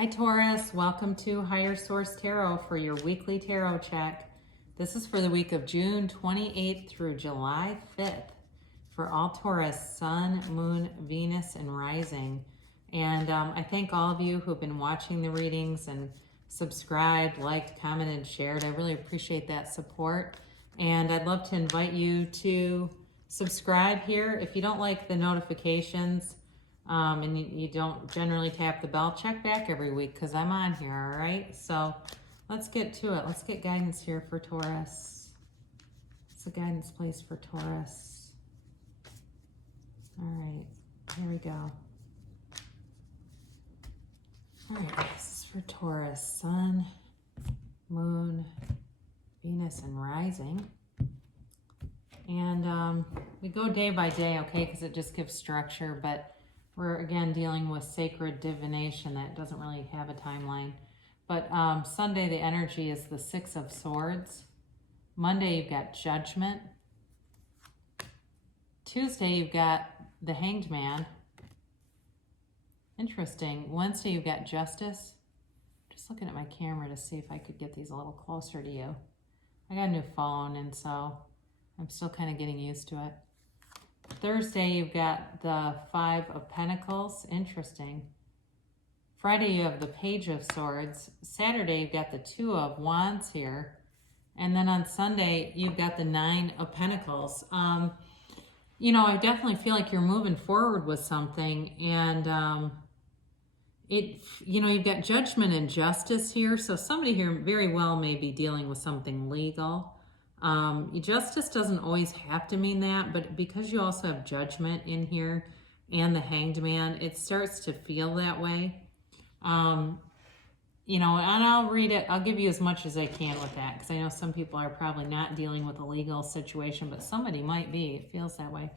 Hi Taurus, welcome to Higher Source Tarot for your weekly tarot check. This is for the week of June 28th through July 5th for all Taurus, Sun, Moon, Venus, and Rising. And I thank all of you who have been watching the readings and subscribed, liked, commented, shared. I really appreciate that support. And I'd love to invite you to subscribe here. If you don't like the notifications, and you don't generally tap the bell, check back every week because I'm on here, all right? So let's get to it. Let's get guidance here for Taurus. It's a guidance place for Taurus. All right, here we go. All right, this is for Taurus, Sun, Moon, Venus, and Rising. And we go day by day, okay, because it just gives structure, but we're again dealing with sacred divination that doesn't really have a timeline. But Sunday, the energy is the Six of Swords. Monday, you've got Judgment. Tuesday, you've got the Hanged Man. Interesting. Wednesday, you've got Justice. Just looking at my camera to see if I could get these a little closer to you. I got a new phone, and so I'm still kind of getting used to it. Thursday, you've got the Five of Pentacles. Interesting. Friday, you have the Page of Swords. Saturday, you've got the Two of Wands here. And then on Sunday, you've got the Nine of Pentacles. You know, I definitely feel like you're moving forward with something. And you know, you've got Judgment and Justice here. So somebody here very well may be dealing with something legal. Justice doesn't always have to mean that, but because you also have Judgment in here and the Hanged Man, it starts to feel that way. You know, and I'll read it. I'll give you as much as I can with that, because I know some people are probably not dealing with a legal situation, but somebody might be. It feels that way.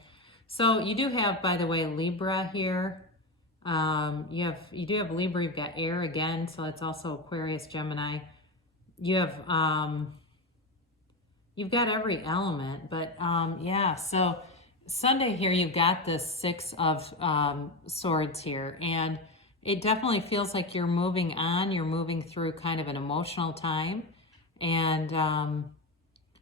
So you do have, by the way, Libra here. You do have Libra. You've got air again, so it's also Aquarius, Gemini. You have you've got every element, but yeah, so Sunday here, you've got the Six of Swords here, and it definitely feels like you're moving on, you're moving through kind of an emotional time, and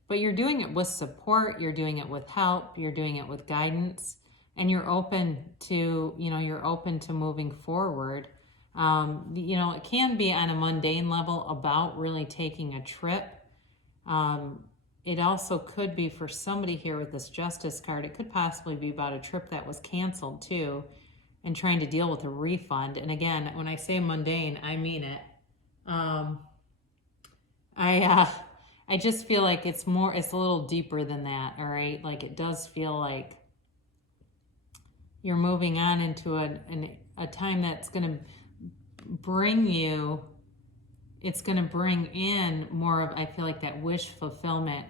but you're doing it with support, you're doing it with help, you're doing it with guidance, and you're open to, you know, you're open to moving forward. You know, it can be on a mundane level about really taking a trip. It also could be for somebody here with this Justice card. It could possibly be about a trip that was canceled too, and trying to deal with a refund. And again, when I say mundane, I mean it. I just feel like it's a little deeper than that, all right? Like it does feel like you're moving on into a time that's going to bring you, it's going to bring in more of, I feel like, that wish fulfillment.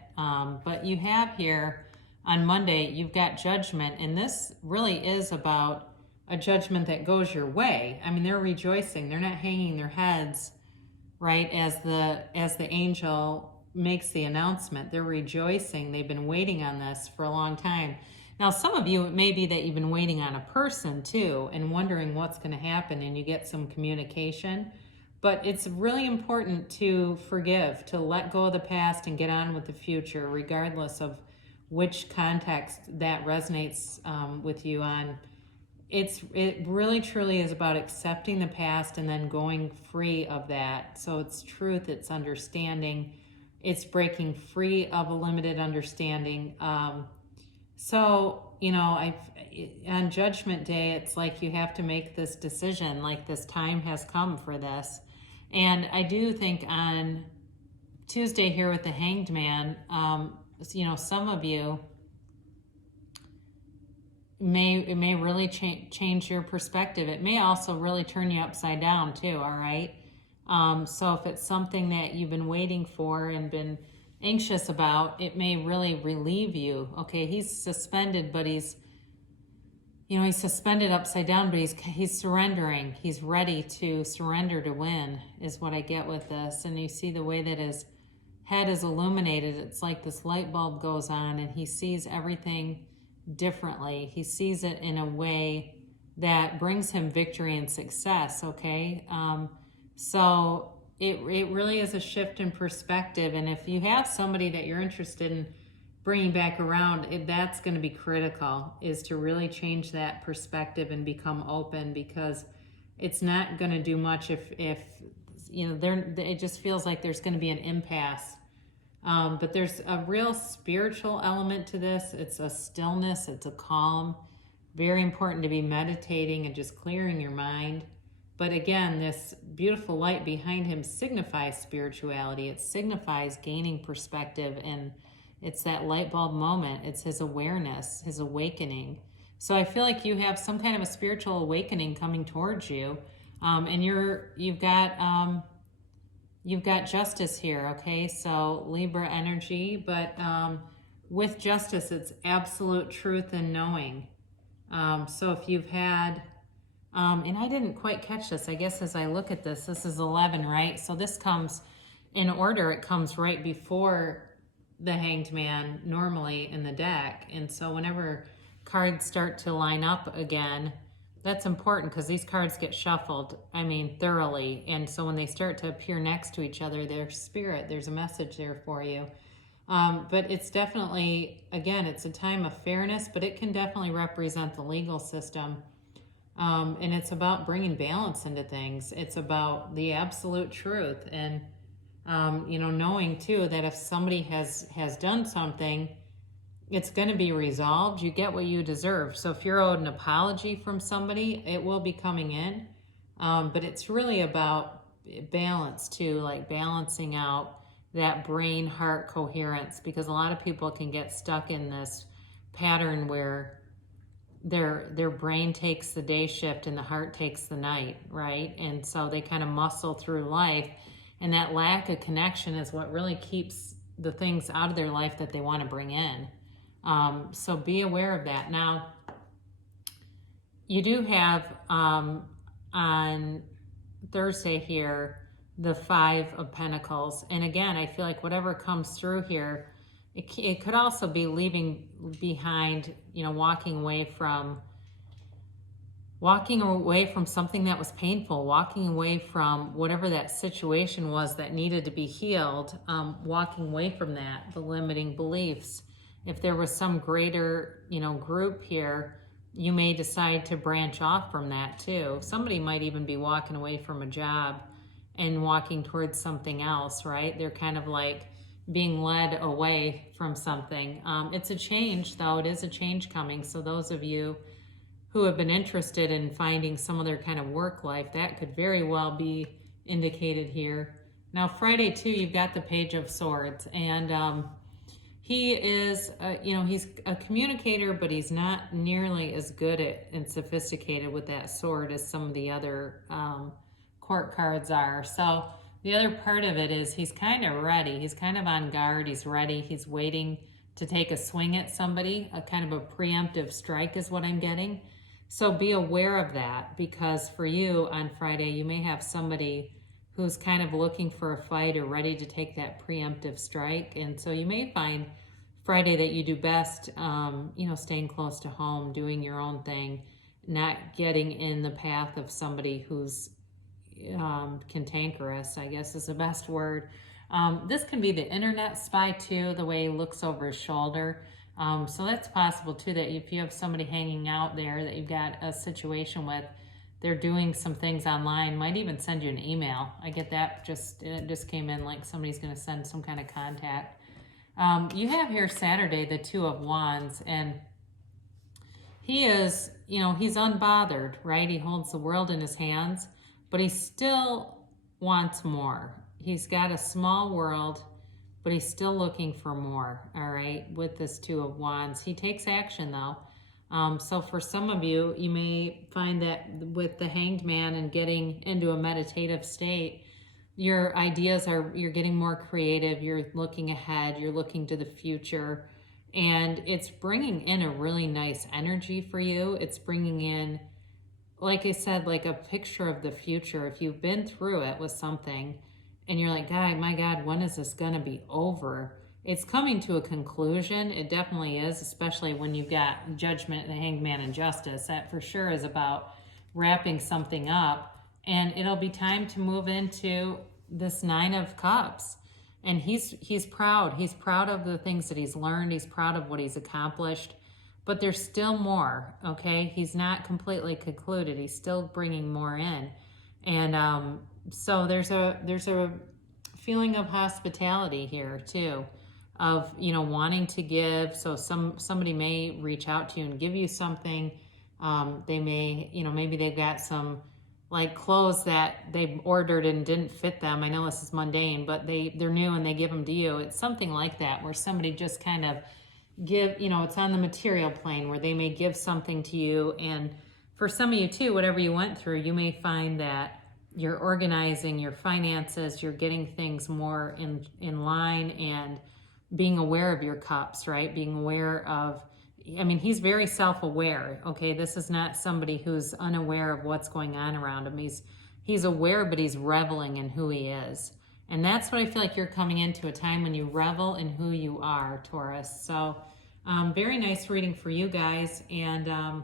But you have here on Monday, you've got Judgment, and this really is about a judgment that goes your way. I mean, they're rejoicing. They're not hanging their heads, right, as the angel makes the announcement. They're rejoicing. They've been waiting on this for a long time. Now, some of you, it may be that you've been waiting on a person too and wondering what's going to happen, and you get some communication. But it's really important to forgive, to let go of the past and get on with the future, regardless of which context that resonates with you on. It really truly is about accepting the past and then going free of that. So it's truth, it's understanding, it's breaking free of a limited understanding. So, you know, on Judgment Day, it's like you have to make this decision, like this time has come for this. And I do think on Tuesday here with the Hanged Man, you know, some of you it may really change your perspective. It may also really turn you upside down too, all right? So if it's something that you've been waiting for and been anxious about, it may really relieve you. Okay, he's suspended, but he's suspended upside down, but he's surrendering. He's ready to surrender to win, is what I get with this. And you see the way that his head is illuminated. It's like this light bulb goes on, and he sees everything differently. He sees it in a way that brings him victory and success, okay? So it really is a shift in perspective. And if you have somebody that you're interested in bringing back around, that's going to be critical, is to really change that perspective and become open, because it's not going to do much if you know, it just feels like there's going to be an impasse. But there's a real spiritual element to this. It's a stillness, it's a calm. Very important to be meditating and just clearing your mind. But again, this beautiful light behind him signifies spirituality. It signifies gaining perspective, and it's that light bulb moment. It's his awareness, his awakening. So I feel like you have some kind of a spiritual awakening coming towards you, and you've got justice here. Okay, so Libra energy, but with justice, it's absolute truth and knowing. So if you've had, and I didn't quite catch this, I guess as I look at this is 11, right? So this comes in order. It comes right before the Hanged Man normally in the deck. And so whenever cards start to line up again, that's important, because these cards get shuffled, I mean, thoroughly. And so when they start to appear next to each other, their spirit, there's a message there for you. But it's definitely, again, it's a time of fairness, but it can definitely represent the legal system. And it's about bringing balance into things. It's about the absolute truth. And, you know, knowing too that if somebody has done something, it's going to be resolved. You get what you deserve. So if you're owed an apology from somebody, it will be coming in. But it's really about balance too, like balancing out that brain-heart coherence, because a lot of people can get stuck in this pattern where their brain takes the day shift and the heart takes the night, right? And so they kind of muscle through life, and that lack of connection is what really keeps the things out of their life that they want to bring in. So be aware of that. Now, you do have on Thursday here the 5 of Pentacles, and again, I feel like whatever comes through here, it could also be leaving behind, you know, walking away from something that was painful, walking away from whatever that situation was that needed to be healed, walking away from that, the limiting beliefs. If there was some greater, you know, group here, you may decide to branch off from that too. Somebody might even be walking away from a job and walking towards something else, right? They're kind of like being led away from something. It's a change, though. It is a change coming. So those of you who have been interested in finding some other kind of work life, that could very well be indicated here. Now, Friday, too, you've got the Page of Swords, and he is, you know, he's a communicator, but he's not nearly as good at and sophisticated with that sword as some of the other court cards are. So the other part of it is he's kind of ready. He's kind of on guard. He's ready. He's waiting to take a swing at somebody. A kind of a preemptive strike is what I'm getting. So be aware of that, because for you on Friday, you may have somebody who's kind of looking for a fight or ready to take that preemptive strike. And so you may find Friday that you do best, you know, staying close to home, doing your own thing, not getting in the path of somebody who's cantankerous, I guess is the best word. This can be the internet spy too, the way he looks over his shoulder. So that's possible too, that if you have somebody hanging out there that you've got a situation with, they're doing some things online, might even send you an email. I get that, it just came in like somebody's going to send some kind of contact. You have here Saturday, the 2 of Wands, and he is, you know, he's unbothered, right? He holds the world in his hands, but he still wants more. He's got a small world, but he's still looking for more, all right, with this 2 of Wands. He takes action, though. So for some of you, you may find that with the Hanged Man and getting into a meditative state, your ideas are, you're getting more creative, you're looking ahead, you're looking to the future, and it's bringing in a really nice energy for you. It's bringing in, like I said, like a picture of the future. If you've been through it with something and you're like, God, my God, when is this going to be over? It's coming to a conclusion. It definitely is, especially when you've got Judgment, the Hanged Man, and Justice. That for sure is about wrapping something up. And it'll be time to move into this Nine of Cups. And he's proud. He's proud of the things that he's learned. He's proud of what he's accomplished. But there's still more, okay? He's not completely concluded. He's still bringing more in. And so there's a feeling of hospitality here too, of, you know, wanting to give. So somebody may reach out to you and give you something. They may, you know, maybe they've got some like clothes that they ordered and didn't fit them. I know this is mundane, but they're new and they give them to you. It's something like that, where somebody just kind of give, you know, it's on the material plane where they may give something to you. And for some of you too, whatever you went through, you may find that you're organizing your finances, you're getting things more in line, and being aware of your cups, right? Being aware of, I mean, he's very self-aware, okay? This is not somebody who's unaware of what's going on around him. He's aware, but he's reveling in who he is. And that's what I feel like you're coming into, a time when you revel in who you are, Taurus. So very nice reading for you guys. And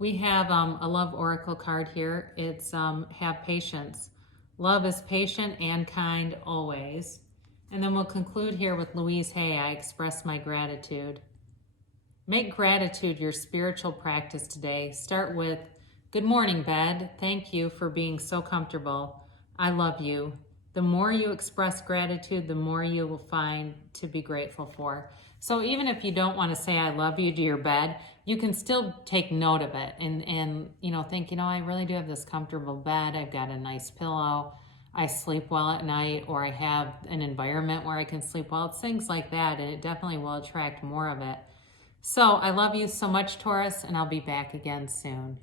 we have a love oracle card here. It's have patience. Love is patient and kind always. And then we'll conclude here with Louise Hay. I express my gratitude. Make gratitude your spiritual practice today. Start with, good morning, bed. Thank you for being so comfortable. I love you. The more you express gratitude, the more you will find to be grateful for. So even if you don't want to say I love you to your bed, you can still take note of it and you know, think, you know, I really do have this comfortable bed. I've got a nice pillow. I sleep well at night, or I have an environment where I can sleep well. It's things like that, and it definitely will attract more of it. So I love you so much, Taurus, and I'll be back again soon.